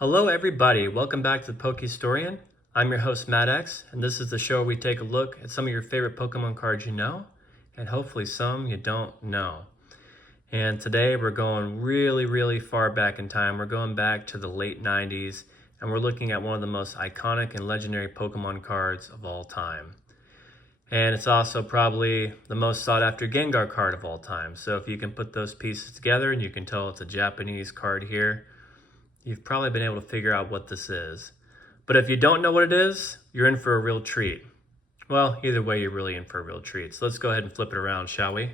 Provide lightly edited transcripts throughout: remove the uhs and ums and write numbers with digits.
Hello everybody, welcome back to the Pokehistorian. I'm your host Matt X, and this is the show where we take a look at some of your favorite Pokemon cards you know, and hopefully some you don't know. And today we're going really far back in time. We're going back to the late 90s, and we're looking at one of the most iconic and legendary Pokemon cards of all time. And it's also probably the most sought after Gengar card of all time. So if you can put those pieces together and you can tell it's a Japanese card here, you've probably been able to figure out what this is. But if you don't know what it is, you're in for a real treat. Well, either way, you're really in for a real treat. So let's go ahead and flip it around, shall we?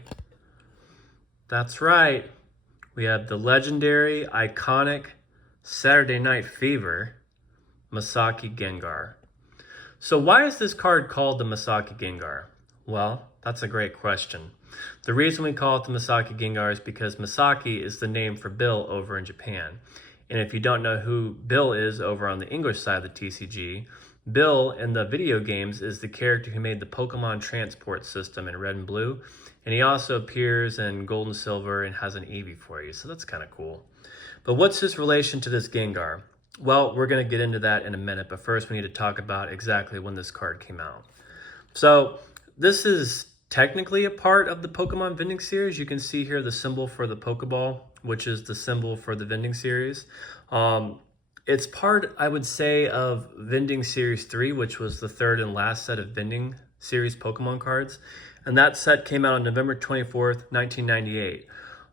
That's right. We have the legendary, iconic Saturday Night Fever, Masaki Gengar. So why is this card called the Masaki Gengar? Well, that's a great question. The reason we call it the Masaki Gengar is because Masaki is the name for Bill over in Japan. And if you don't know who Bill is over on the English side of the TCG, Bill in the video games is the character who made the Pokemon transport system in Red and Blue. And he also appears in Gold and Silver and has an Eevee for you. So that's kind of cool. But what's his relation to this Gengar? Well, we're going to get into that in a minute. But first we need to talk about exactly when this card came out. So this is technically a part of the Pokemon vending series. You can see here the symbol for the Pokeball, which is the symbol for the vending series. It's part, I would say, of Vending Series 3, which was the third and last set of Vending Series Pokemon cards. And that set came out on November 24th, 1998.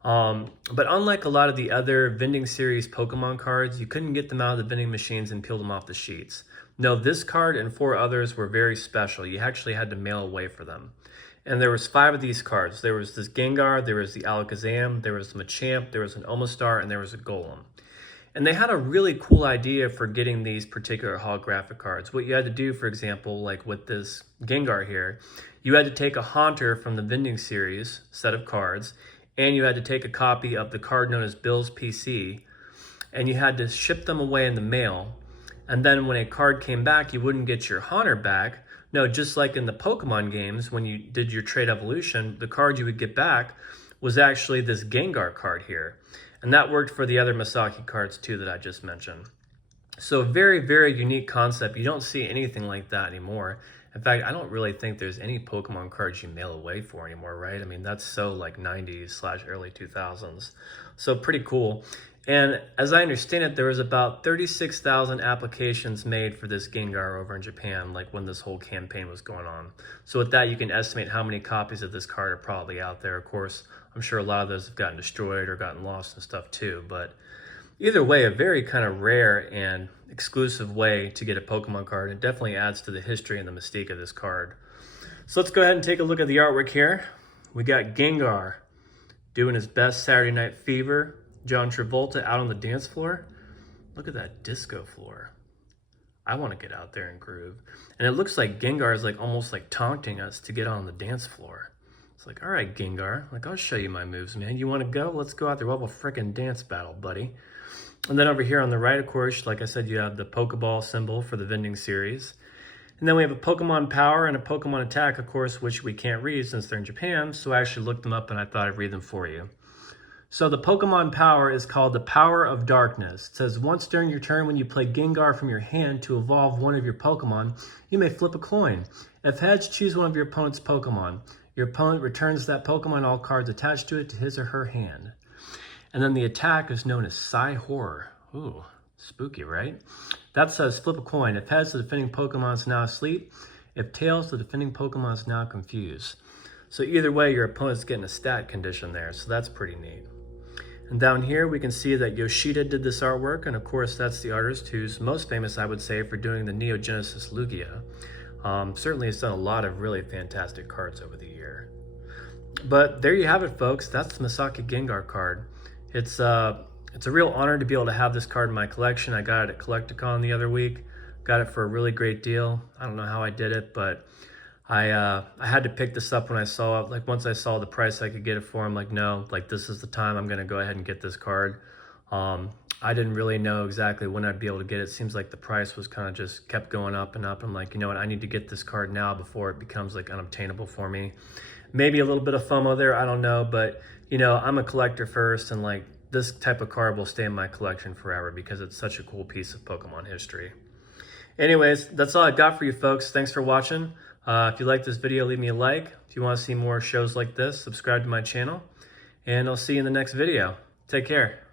But unlike a lot of the other Vending Series Pokemon cards, you couldn't get them out of the vending machines and peel them off the sheets. No, this card and 4 others were very special. You actually had to mail away for them. And there was 5 of these cards. There was this Gengar, there was the Alakazam, there was the Machamp, there was an Omastar, and there was a Golem. And they had a really cool idea for getting these particular holographic cards. What you had to do, for example, like with this Gengar here, you had to take a Haunter from the Vending Series set of cards, and you had to take a copy of the card known as Bill's PC, and you had to ship them away in the mail. And then when a card came back, you wouldn't get your Haunter back. No, just like in the Pokemon games, when you did your trade evolution, the card you would get back was actually this Gengar card here. And that worked for the other Masaki cards too that I just mentioned. So very unique concept. You don't see anything like that anymore. In fact, I don't really think there's any Pokemon cards you mail away for anymore, right? I mean, that's so like 90s/early 2000s. So pretty cool. And as I understand it, there was about 36,000 applications made for this Gengar over in Japan, like when this whole campaign was going on. So with that, you can estimate how many copies of this card are probably out there. Of course, I'm sure a lot of those have gotten destroyed or gotten lost and stuff too. But either way, a very kind of rare and exclusive way to get a Pokemon card. It definitely adds to the history and the mystique of this card. So let's go ahead and take a look at the artwork here. We got Gengar doing his best Saturday Night Fever. John Travolta out on the dance floor. Look at that disco floor. I want to get out there and groove. And it looks like Gengar is like almost like taunting us to get on the dance floor. It's like, all right, Gengar, like I'll show you my moves, man. You want to go? Let's go out there. We'll have a freaking dance battle, buddy. And then over here on the right, of course, like I said, you have the Pokeball symbol for the vending series. And then we have a Pokemon Power and a Pokemon Attack, of course, which we can't read since they're in Japan. So I actually looked them up and I thought I'd read them for you. So the Pokemon Power is called the Power of Darkness. It says, once during your turn when you play Gengar from your hand to evolve one of your Pokemon, you may flip a coin. If heads, choose one of your opponent's Pokemon. Your opponent returns that Pokemon, all cards attached to it, to his or her hand. And then the attack is known as Psy Horror. Ooh, spooky, right? That says flip a coin. If heads, the defending Pokemon is now asleep. If tails, the defending Pokemon is now confused. So either way, your opponent's getting a stat condition there. So that's pretty neat. And down here, we can see that Yoshida did this artwork. And of course, that's the artist who's most famous, I would say, for doing the Neo Genesis Lugia. Certainly has done a lot of really fantastic cards over the year. But there you have it, folks. That's the Masaki Gengar card. It's a real honor to be able to have this card in my collection. I got it at Collecticon the other week. Got it for a really great deal. I don't know how I did it, but I had to pick this up when I saw it. Like once I saw the price I could get it for, I'm like, no, like this is the time I'm gonna go ahead and get this card. I didn't really know exactly when I'd be able to get it. It seems like the price was kind of just kept going up and up. I'm like, you know what, I need to get this card now before it becomes like unobtainable for me. Maybe a little bit of FOMO there, I don't know, but you know, I'm a collector first, and like this type of card will stay in my collection forever because it's such a cool piece of Pokemon history. Anyways, that's all I got for you folks. Thanks for watching. If you like this video, leave me a like. If you want to see more shows like this, subscribe to my channel. And I'll see you in the next video. Take care.